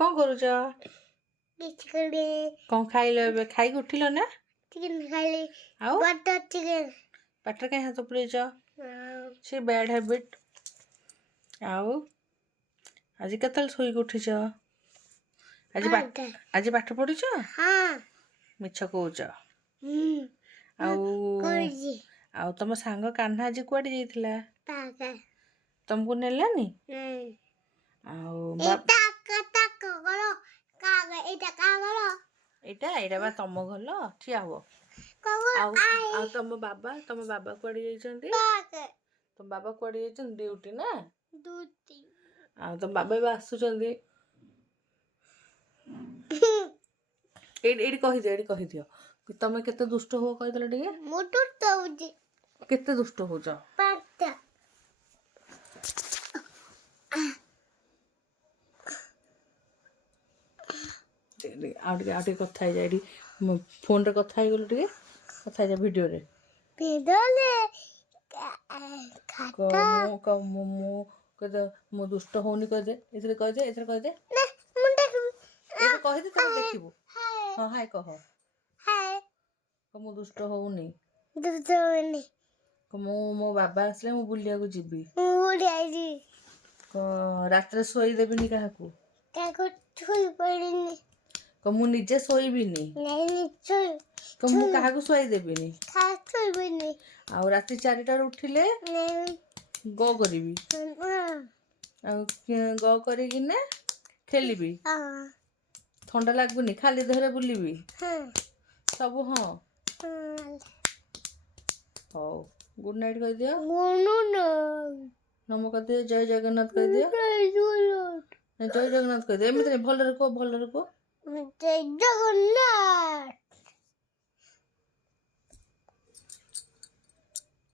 କ'ଣ କରୁଛ? କ'ଣ ଖାଇଲ ଏବେ? ଖାଇକି ଉଠିଲ ନା? ଚିକେନ ଖାଇଲି। ଆଉ ବଟର ଚିକେନ। ପାଟିରେ କାହିଁ ହାତ ପୁରେଇଛ? ସେ ବ୍ୟାଡ୍ ହ୍ୟାବିଟ୍। ଆଉ ଆଜି କେତେବେଳେ ଶୋଇକି ଉଠିଛ? ଆଜି ପାଠ ପଢିଛ? ହଁ। ମିଛ କହୁଛ। ଆଉ କହୁଛି। ଆଉ ତମ ସାଙ୍ଗ କାହ୍ନା ଆଜି କୁଆଡ଼େ ଯାଇଥିଲା? ତାକା। ତମକୁ ନେଲାନି? ଆଉ ଏଇଟା ବା ତମ ଘର। ଠିଆ ହୁଅ। ଆଉ ତମ ବାବା କୁଆଡ଼େ ଯାଇଛନ୍ତି? ତମ ବାବା କୁଆଡ଼େ ଯାଇଛନ୍ତି? ଡ୍ୟୁଟି ନା? ଆଉ ତମ ବାବା ଏବେ ଆସୁଛନ୍ତି। ଏଇଠି କହିଦିଅ। ତମେ କେତେ ଦୁଷ୍ଟ ହୁଅ କହିଦେଲ ଟିକେ। ମୁଁ ଦୁଷ୍ଟ ହଉଛି। କେତେ ଦୁଷ୍ଟ ହଉଛ? ଆଉ ଟିକେ କଥା ହେଇଯା। ଏଠି ଫୋନରେ କଥା ହେଇଗଲୁ ଟିକେ। କଥା ହେଇଯା ଭିଡ଼ିଓରେ। ମୁଁ ଦୁଷ୍ଟ ହଉନି କହିଦେ। ଏଥିରେ କହିଦେ। କହିଦେ ତମେ ଦେଖିବୁ। ହଁ ହାय କହ। ମୁଁ ଦୁଷ୍ଟ ହଉନି। ମୁଁ ମୋ ବାବା ଆସିଲେ ମୁଁ ବୁଲିବାକୁ ଯିବି। ରାତିରେ ଶୋଇଦେବିନି କାହାକୁ। ମୁଁ ନିଜେ ଶୋଇବିନି। ମୁଁ କାହାକୁ ଶୋଇଦେବିନି। ଆଉ ରାତି 4ଟାରୁ ଉଠିଲେ ଗ କରିବି। ଆଉ ଗ କରିକିନା ଖେଳିବି। ଥଣ୍ଡା ଲାଗୁନି? ଖାଲି ଦେହରେ ବୁଲିବି। ସବୁ ହଁ। ହଉ ଗୁଡ୍ ନାଇଟ୍ କହିଦିଅ। ନମ କହିଦିଅ। ଜୟ ଜଗନ୍ନାଥ କହିଦିଅ। ଜୟ ଜଗନ୍ନାଥ କହିଦିଅ। ଏମିତି ଭଲରେ କୁହ। ଜୟ ଜଗନ୍ନାଥ।